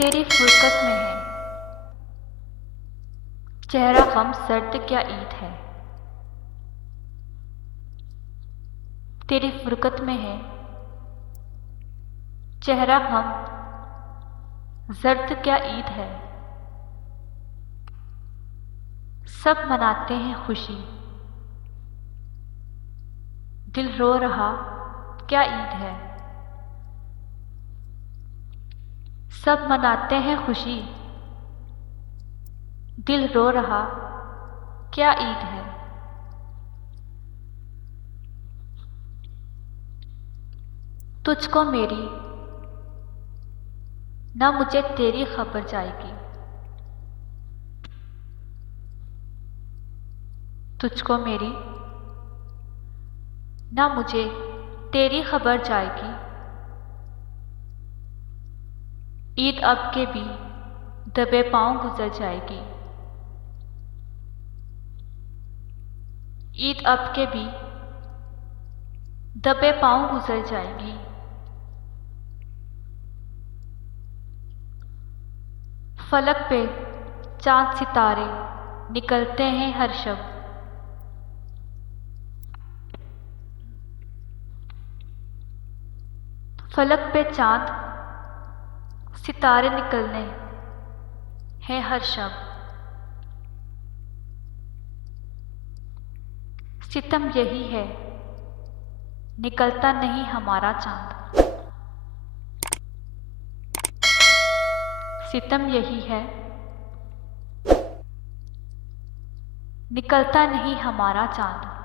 तेरी फुरकत में है चेहरा गम सर्द क्या ईद है। तेरी फुरकत में है चेहरा गम जर्द क्या ईद है। सब मनाते हैं खुशी दिल रो रहा क्या ईद है। सब मनाते हैं खुशी दिल रो रहा क्या ईद है। तुझको मेरी ना मुझे तेरी खबर जाएगी। तुझको मेरी ना मुझे तेरी खबर जाएगी। ईद अब के भी दबे पांव गुजर जाएगी। ईद अब के भी दबे पांव गुजर जाएगी। फलक पे चांद सितारे निकलते हैं हर शब। फलक पे चांद सितारे निकलने हैं हर शब। सितम यही है निकलता नहीं हमारा चांद। सितम यही है निकलता नहीं हमारा चांद।